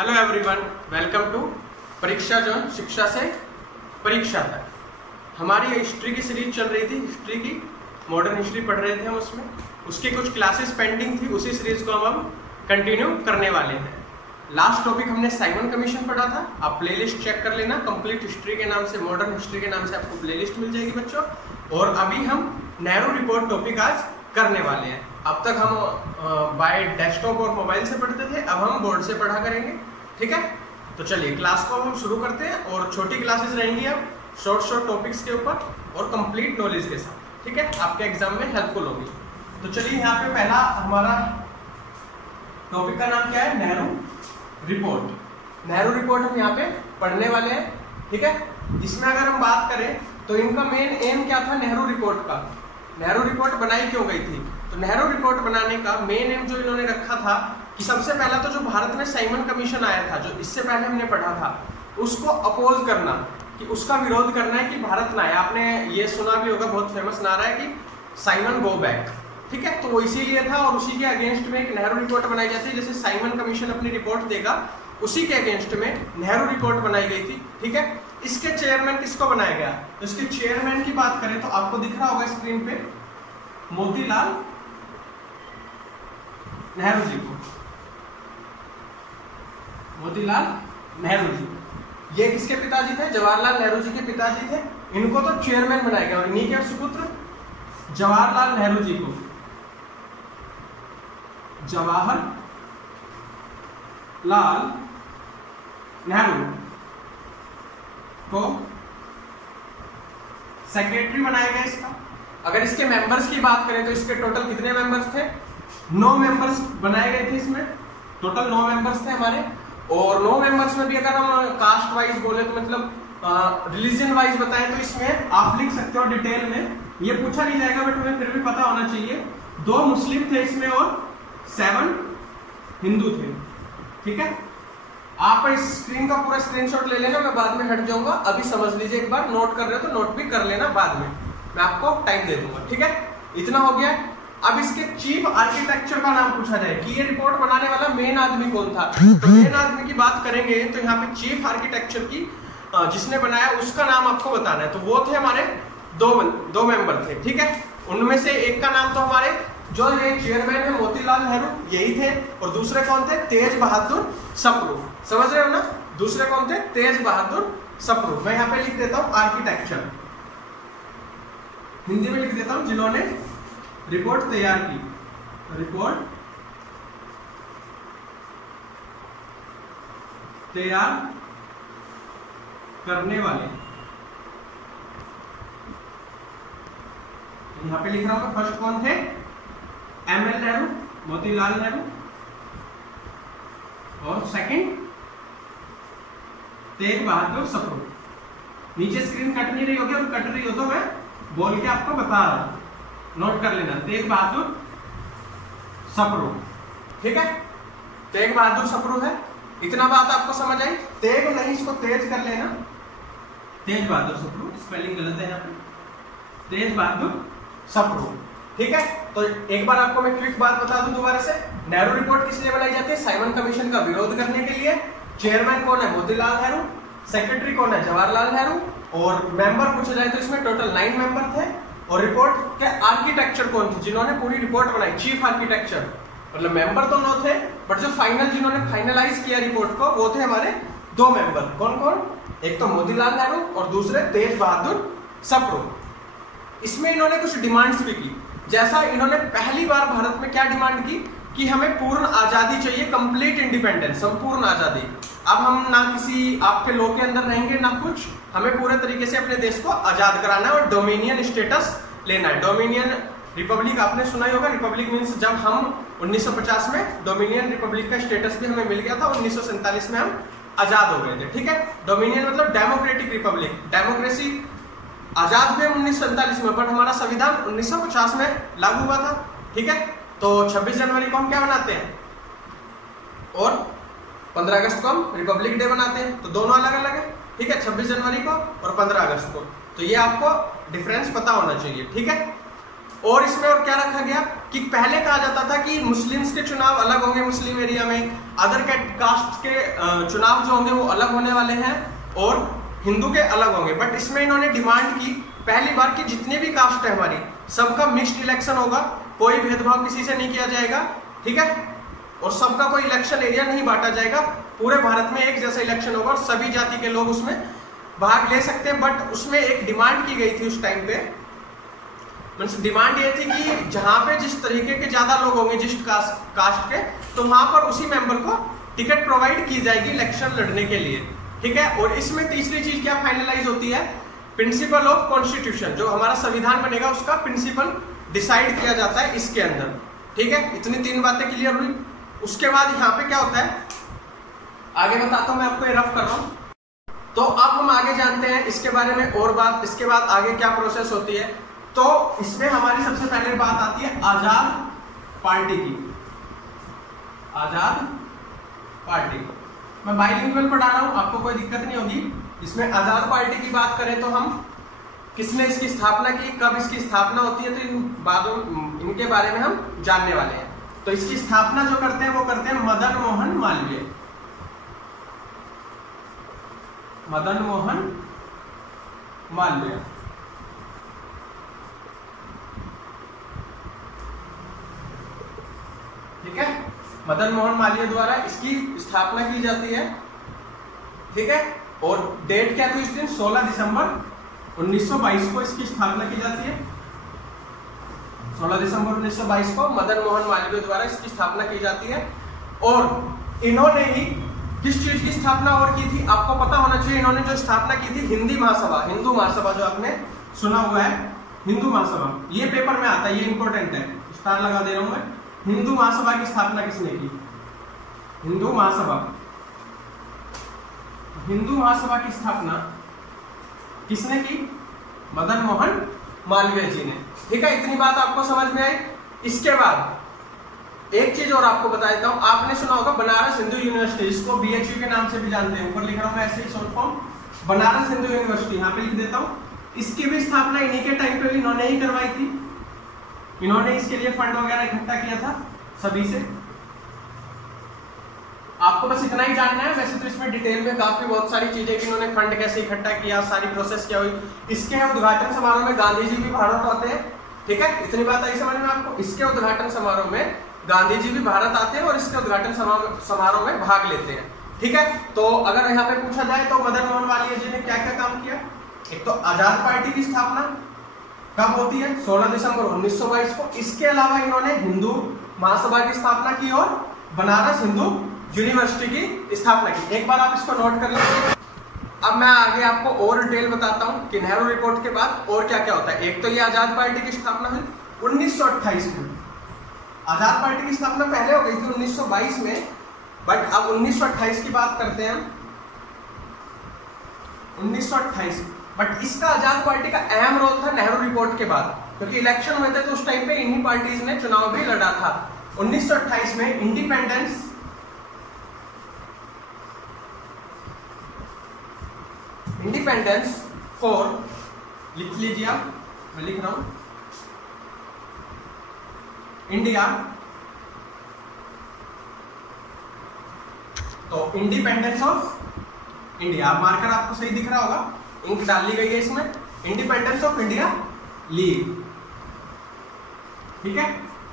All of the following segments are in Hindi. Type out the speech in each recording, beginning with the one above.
हेलो एवरीवन, वेलकम टू परीक्षा जोन, शिक्षा से परीक्षा तक। हमारी हिस्ट्री की सीरीज चल रही थी, हिस्ट्री की मॉडर्न हिस्ट्री पढ़ रहे थे हम। उसमें उसकी कुछ क्लासेस पेंडिंग थी, उसी सीरीज को हम कंटिन्यू करने वाले हैं। लास्ट टॉपिक हमने साइमन कमीशन पढ़ा था, आप प्लेलिस्ट चेक कर लेना। कंप्लीट हिस्ट्री के नाम से, मॉडर्न हिस्ट्री के नाम से आपको प्लेलिस्ट मिल जाएगी बच्चों। और अभी हम नेहरू रिपोर्ट टॉपिक आज करने वाले हैं। अब तक हम बाय डेस्कटॉप और मोबाइल से पढ़ते थे, अब हम बोर्ड से पढ़ा करेंगे, ठीक है। तो चलिए क्लास को हम शुरू करते हैं। और छोटी क्लासेस रहेंगी अब शॉर्ट टॉपिक्स के ऊपर और कंप्लीट नॉलेज के साथ, ठीक है। आपके एग्जाम में हेल्पफुल होगी। तो चलिए यहाँ पे पहला हमारा टॉपिक का नाम क्या है? नेहरू रिपोर्ट। नेहरू रिपोर्ट हम यहाँ पे पढ़ने वाले हैं, ठीक है। इसमें अगर हम बात करें तो इनका मेन एम क्या था नेहरू रिपोर्ट का? नेहरू रिपोर्ट बनाई क्यों गई थी? तो नेहरू रिपोर्ट बनाने का मेन एम जो इन्होंने रखा था कि सबसे पहला तो जो भारत में साइमन कमीशन आया था, जो इससे पहले हमने पढ़ा था, उसको अपोज करना, कि उसका विरोध करना है कि भारत ना आए। आपने ये सुना भी होगा, बहुत फेमस नारा है कि साइमन गो बैक, ठीक है। तो वो इसीलिए था और उसी के अगेंस्ट में एक नेहरू रिपोर्ट बनाई जाती है। जैसे साइमन कमीशन अपनी रिपोर्ट देगा, उसी के अगेंस्ट में नेहरू रिपोर्ट बनाई गई थी, ठीक है। इसके चेयरमैन किसको बनाया गया? तो इसके चेयरमैन की बात करें तो आपको दिख रहा होगा स्क्रीन पे, मोतीलाल नेहरू जी को। मोतीलाल नेहरू जी, ये किसके पिताजी थे? जवाहरलाल नेहरू जी के पिताजी थे। इनको तो चेयरमैन बनाया गया और इन्हीं के सुपुत्र जवाहरलाल नेहरू जी को जवाहरलाल नेहरू को सेक्रेटरी बनाया गया इसका। अगर इसके मेंबर्स की बात करें तो इसके टोटल कितने मेंबर्स थे? 9 मेंबर्स बनाए गए थे इसमें। टोटल 9 मेंबर्स थे हमारे। और 9 मेंबर्स में भी अगर हम कास्ट वाइज बोले तो मतलब रिलीजन वाइज बताएं तो इसमें आप लिख सकते हो डिटेल में, ये पूछा नहीं जाएगा बट हमें फिर भी पता होना चाहिए। 2 मुस्लिम थे इसमें और 7 हिंदू थे, ठीक है। आप इस स्क्रीन का पूरा स्क्रीनशॉट ले लेना, मैं बाद में हट जाऊंगा। अभी समझ लीजिए, एक बार नोट कर रहे हो तो नोट भी कर लेना, बाद में मैं आपको टाइम दे दूंगा, ठीक है। इतना हो गया। अब इसके चीफ आर्किटेक्चर का नाम पूछा जाए कि ये रिपोर्ट बनाने वाला मेन आदमी कौन था, तो मेन आदमी की बात करेंगे तो यहाँ पे चीफ आर्किटेक्चर की जिसने बनाया उसका नाम आपको बताना है। तो वो थे हमारे दो मेंबर थे, ठीक है। उनमें से एक का नाम तो हमारे जो ये चेयरमैन है मोतीलाल नेहरू यही थे, और दूसरे कौन थे? तेज बहादुर सप्रू। समझ रहे हो ना? दूसरे कौन थे? तेज बहादुर सप्रू। मैं यहाँ पे लिख देता हूँ आर्किटेक्चर, हिंदी में लिख देता हूं, जिन्होंने रिपोर्ट तैयार की। रिपोर्ट तैयार करने वाले, यहां पे लिख रहा हूं। फर्स्ट कौन थे? एमएल नेहरू, मोतीलाल नेहरू। और सेकंड तेज बहादुर सप्रू। नीचे स्क्रीन कट नहीं रही होगी, और कट रही हो तो मैं बोल के आपको बता रहा हूं, नोट कर लेना। तेज बहादुर सप्रू, ठीक है। तेज बहादुर सप्रू है। इतना बात आपको समझ आई? तेज नहीं, इसको तेज कर लेना। तेज बहादुर सप्रू, स्पेलिंग गलत है यहाँ पे। तेज बहादुर सप्रू, ठीक है। तो एक बार आपको मैं क्विक बात बता दूं दोबारा से। नेहरू रिपोर्ट किस लिए बनाई जाती है? साइमन कमीशन का विरोध करने के लिए। चेयरमैन कौन है? मोतीलाल नेहरू। सेक्रेटरी कौन है? जवाहरलाल नेहरू। और मेंबर पूछा जाए तो इसमें टोटल 9 मेंबर थे। और रिपोर्ट के आर्किटेक्चर कौन थे जिन्होंने पूरी रिपोर्ट बनाई? Chief architecture. मतलब मेंबर तो 9 थे, बट जो जिन्होंने फाइनलाइज किया रिपोर्ट को वो थे हमारे 2 मेंबर। कौन कौन? एक तो मोतीलाल नेहरू और दूसरे तेज बहादुर सप्रू। इसमें इन्होंने कुछ डिमांड्स भी की। जैसा इन्होंने पहली बार भारत में क्या डिमांड की कि हमें पूर्ण आजादी चाहिए, कंप्लीट इंडिपेंडेंस, संपूर्ण आजादी। अब हम ना किसी आपके लॉ के अंदर रहेंगे ना कुछ, हमें पूरे तरीके से अपने देश को आजाद कराना है और डोमिनियन स्टेटस लेना है। डोमिनियन रिपब्लिक आपने सुना ही होगा। रिपब्लिक मींस जब हम 1950 में डोमिनियन रिपब्लिक का स्टेटस भी हमें मिल गया था, 1947 में हम आजाद हो गए थे, ठीक है। डोमिनियन मतलब डेमोक्रेटिक रिपब्लिक, डेमोक्रेसी आजाद हुए 1947 में, बट हमारा संविधान 1950 में लागू हुआ था, ठीक है। तो 26 जनवरी को हम क्या बनाते हैं और 15 अगस्त को हम रिपब्लिक डे बनाते हैं। तो दोनों अलग अलग है, ठीक है। 26 जनवरी को और 15 अगस्त को। तो ये आपको डिफरेंस पता होना चाहिए, ठीक है। और इसमें और क्या रखा गया? कि पहले कहा जाता था कि मुस्लिम्स के चुनाव अलग होंगे मुस्लिम एरिया में, अदर कास्ट के चुनाव जो होंगे वो अलग होने वाले हैं और हिंदू के अलग होंगे। बट इसमें इन्होंने डिमांड की पहली बार कि जितने भी कास्ट है हमारी सबका मिक्स्ड इलेक्शन होगा, कोई भेदभाव किसी से नहीं किया जाएगा, ठीक है, और सबका कोई इलेक्शन एरिया नहीं बांटा जाएगा, पूरे भारत में एक जैसा इलेक्शन होगा और सभी जाति के लोग उसमें भाग ले सकते हैं। बट उसमें एक डिमांड की गई थी उस टाइम पे, डिमांड ये थी कि जहां पे जिस तरीके के ज्यादा लोग होंगे जिस कास्ट के, तो वहां पर उसी मेंबर को टिकट प्रोवाइड की जाएगी इलेक्शन लड़ने के लिए, ठीक है। और इसमें तीसरी चीज क्या फाइनलाइज होती है, प्रिंसिपल ऑफ कॉन्स्टिट्यूशन, जो हमारा संविधान बनेगा उसका प्रिंसिपल डिसाइड किया जाता है इसके अंदर, ठीक है। इतनी 3 बातें क्लियर हुई। उसके बाद यहाँ पे क्या होता है आगे बताता हूं मैं आपको, ये रफ कर रहा हूं। तो अब हम आगे जानते हैं इसके बारे में और बात, इसके बाद आगे क्या प्रोसेस होती है। तो इसमें हमारी सबसे पहले बात आती है आजाद पार्टी की। आजाद पार्टी मैं बाइलिंगुअल पढ़ा रहा हूं, आपको कोई दिक्कत नहीं होगी। इसमें आजाद पार्टी की बात करें तो हम किसने इसकी स्थापना की, कब इसकी स्थापना होती है, तो इन बातों इनके बारे में हम जानने वाले हैं। तो इसकी स्थापना जो करते हैं वो करते हैं मदन मोहन मालवीय। मदन मोहन मालवीय, ठीक है, मदन मोहन मालवीय द्वारा इसकी स्थापना की जाती है, ठीक है। और डेट क्या थी उस दिन, 16 दिसंबर 1922 को इसकी स्थापना की जाती है। 16 दिसंबर 1922 को मदन मोहन मालवीय द्वारा इसकी स्थापना की जाती है। और इन्होंने ही किस चीज की स्थापना और की थी आपको पता होना चाहिए। इन्होंने जो स्थापना की थी हिंदी महासभा, हिंदू महासभा जो आपने सुना हुआ है, हिंदू महासभा, ये पेपर में आता है, ये इंपॉर्टेंट है, स्टार लगा दे रहा हूं मैं। हिंदू महासभा की स्थापना किसने की, हिंदू महासभा, हिंदू महासभा की स्थापना किसने की, मदन मोहन मालवीय जी ने, ठीक है। इतनी बात आपको समझ में आई। इसके बाद एक चीज और आपको बता देता हूं, आपने सुना होगा बनारस हिंदू यूनिवर्सिटी, इसको BHU के नाम से भी जानते हैं, ऊपर लिख रहा हूं मैं ऐसे ही short form, Banaras Hindu University, यहां पे लिख देता हूं। इसकी भी स्थापना इन्हीं के टाइम पे भी इन्होंने ही करवाई थी, इन्होंने इसके लिए फंड वगैरह इकट्ठा किया था सभी से। आपको बस इतना ही जानना है, वैसे तो इसमें डिटेल में काफी बहुत सारी चीजें कि इन्होंने फंड कैसे इकट्ठा किया, सारी प्रोसेस क्या हुई। इसके उद्घाटन समारोह में गांधी जी भी भारत आते हैं, ठीक है, इतनी बात आई समझ में आपको। इसके उद्घाटन समारोह में गांधी जी भी भारत आते हैं और इसके उद्घाटन समारोह में भाग लेते हैं, ठीक है। तो अगर यहाँ पे पूछा जाए तो मदन मोहन मालवीय जी ने क्या क्या काम किया, एक तो आजाद पार्टी की स्थापना कब होती है, 16 दिसंबर 1922 को। इसके अलावा इन्होंने हिंदू महासभा की स्थापना की और बनारस हिंदू यूनिवर्सिटी की स्थापना की। एक बार आप इसको नोट कर लीजिए। अब मैं आगे आपको और डिटेल बताता हूं कि नेहरू रिपोर्ट के बाद और क्या क्या होता है। एक तो ये आजाद पार्टी की स्थापना हुई 1928 में, आजाद पार्टी की स्थापना पहले हो गई थी 1922 में, बट अब 1928 की बात करते हैं हम, 1928। बट इसका आजाद पार्टी का अहम रोल था नेहरू रिपोर्ट के बाद, क्योंकि इलेक्शन हुए थे तो उस टाइम पे इन्हीं पार्टीज ने चुनाव भी लड़ा था। 1928 में इंडिपेंडेंस फॉर, लिख लीजिए आप, मैं लिख रहा हूं, इंडिया, तो इंडिपेंडेंस ऑफ इंडिया, मार्कर आपको सही दिख रहा होगा, इंक डाल ली गई है इसमें, इंडिपेंडेंस ऑफ इंडिया लीग, ठीक है।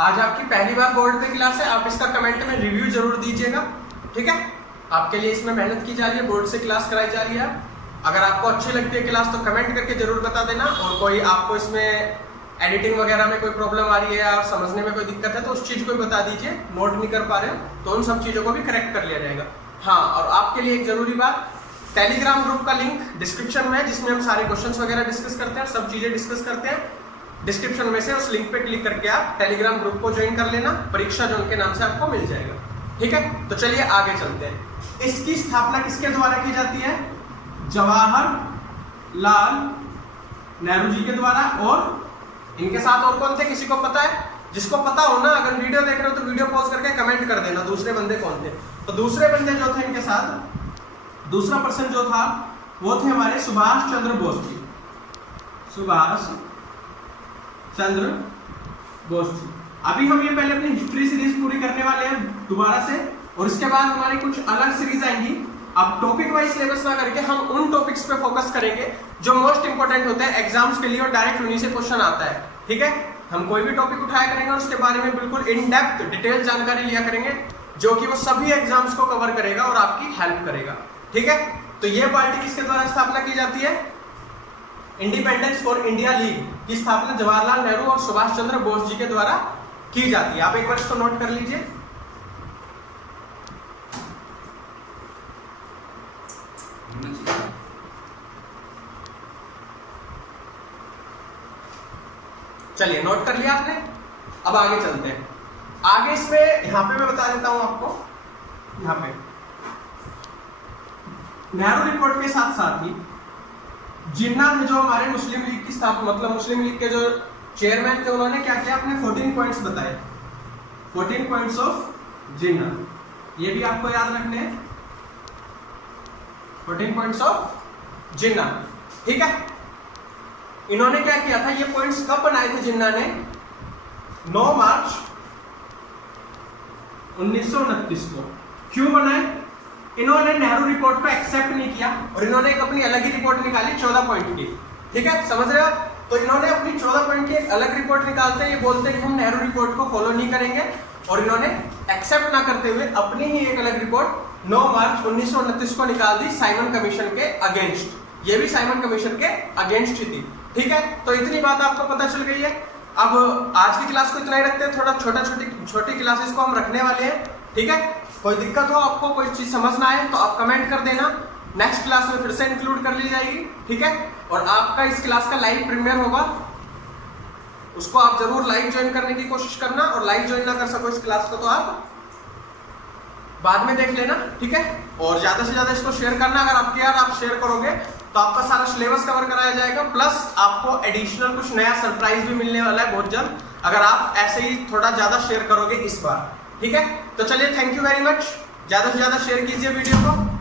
आज आपकी पहली बार बोर्ड पे क्लास है, आप इसका कमेंट में रिव्यू जरूर दीजिएगा, ठीक है। आपके लिए इसमें मेहनत की जा रही है, बोर्ड से क्लास कराई जा रही है। अगर आपको अच्छी लगती है क्लास तो कमेंट करके जरूर बता देना, और कोई आपको इसमें एडिटिंग वगैरह में कोई प्रॉब्लम आ रही है या समझने में कोई दिक्कत है तो उस चीज को भी बता दीजिए, नोट नहीं कर पा रहे हो तो उन सब चीजों को भी करेक्ट कर लिया जाएगा। हाँ, और आपके लिए एक जरूरी बात, टेलीग्राम ग्रुप का लिंक डिस्क्रिप्शन में है, जिसमें हम सारे क्वेश्चंस वगैरह डिस्कस करते हैं, सब चीजें डिस्कस करते हैं। डिस्क्रिप्शन में से उस लिंक पे क्लिक करके आप टेलीग्राम ग्रुप को ज्वाइन कर लेना, परीक्षा जोन के नाम से आपको मिल जाएगा, ठीक है। तो चलिए आगे चलते हैं। इसकी स्थापना किसके द्वारा की जाती है, जवाहरलाल नेहरू जी के द्वारा। और इनके साथ और कौन थे, किसी को पता है? जिसको पता हो ना, अगर वीडियो देख रहे हो तो वीडियो पॉज करके कमेंट कर देना दूसरे बंदे कौन थे। तो दूसरे बंदे जो थे इनके साथ, दूसरा पर्सन जो था वो थे हमारे सुभाष चंद्र बोस जी, सुभाष चंद्र बोस जी, अभी हम ये पहले अपनी हिस्ट्री सीरीज पूरी करने वाले हैं दोबारा से, और इसके बाद हमारी कुछ अलग सीरीज आएंगी। अब टॉपिक वाइज सिलेबस ना करके हम उन टॉपिक्स पे फोकस करेंगे जो मोस्ट इंपोर्टेंट होते हैं एग्जाम्स के लिए और डायरेक्ट उन्हीं से क्वेश्चन आता है। ठीक है, हम कोई भी टॉपिक उठाया करेंगे और उसके बारे में बिल्कुल इन डेप्थ डिटेल जानकारी लिया करेंगे, जो कि वो सभी एग्जाम्स को कवर करेगा और आपकी हेल्प करेगा। ठीक है, तो ये पार्टी किसके द्वारा स्थापना की जाती है? इंडिपेंडेंस फॉर इंडिया लीग की स्थापना जवाहरलाल नेहरू और सुभाष चंद्र बोस जी के द्वारा की जाती है। आप एक बार इसको नोट कर लीजिए। चलिए, नोट कर लिया आपने। अब आगे चलते हैं। आगे इसमें यहां पे मैं बता देता हूं आपको, यहां पे नेहरू रिपोर्ट के साथ साथ ही जिन्ना थे जो हमारे मुस्लिम लीग की स्थापना, मतलब मुस्लिम लीग के जो चेयरमैन थे, उन्होंने क्या किया? अपने 14 पॉइंट्स बताए, 14 पॉइंट्स ऑफ जिन्ना। ये भी आपको याद रखने हैं, 14 पॉइंट्स ऑफ जिन्ना। ठीक है, इन्होंने क्या किया था? ये पॉइंट्स कब बनाए थे जिन्ना ने? 9 मार्च 1929 को। क्यों बनाए? इन्होंने नेहरू रिपोर्ट को एक्सेप्ट नहीं किया और इन्होंने एक अपनी अलग ही रिपोर्ट निकाली 14 पॉइंट की। ठीक है, समझ रहे हो? तो इन्होंने अपनी 14 पॉइंट की एक अलग रिपोर्ट निकालते हैं, ये बोलते हैं कि हम नेहरू रिपोर्ट को फॉलो नहीं करेंगे, और इन्होंने एक्सेप्ट ना करते हुए अपनी ही एक अलग रिपोर्ट 9 मार्च 1929 को निकाल दी साइमन कमीशन के अगेंस्ट। ये भी साइमन कमीशन के अगेंस्ट ही थी। ठीक है, तो इतनी बात आपको पता चल गई है। अब आज की क्लास को इतना ही रखते हैं, थोड़ा छोटी क्लासेस को हम रखने वाले हैं। ठीक है, कोई दिक्कत हो, आपको कोई चीज समझ ना आए तो आप कमेंट कर देना, नेक्स्ट क्लास में फिर से इंक्लूड कर ली जाएगी। ठीक है, और आपका इस क्लास का लाइव प्रीमियर होगा, उसको आप जरूर लाइव ज्वाइन करने की कोशिश करना, और लाइव ज्वाइन ना कर सको इस क्लास को तो आप बाद में देख लेना। ठीक है, और ज्यादा से ज्यादा इसको शेयर करना। अगर आप शेयर करोगे तो आपका सारा सिलेबस कवर कराया जाएगा, प्लस आपको एडिशनल कुछ नया सरप्राइज भी मिलने वाला है बहुत जल्द, अगर आप ऐसे ही थोड़ा ज्यादा शेयर करोगे इस बार। ठीक है, तो चलिए, थैंक यू वेरी मच। ज्यादा से ज्यादा शेयर कीजिए वीडियो को।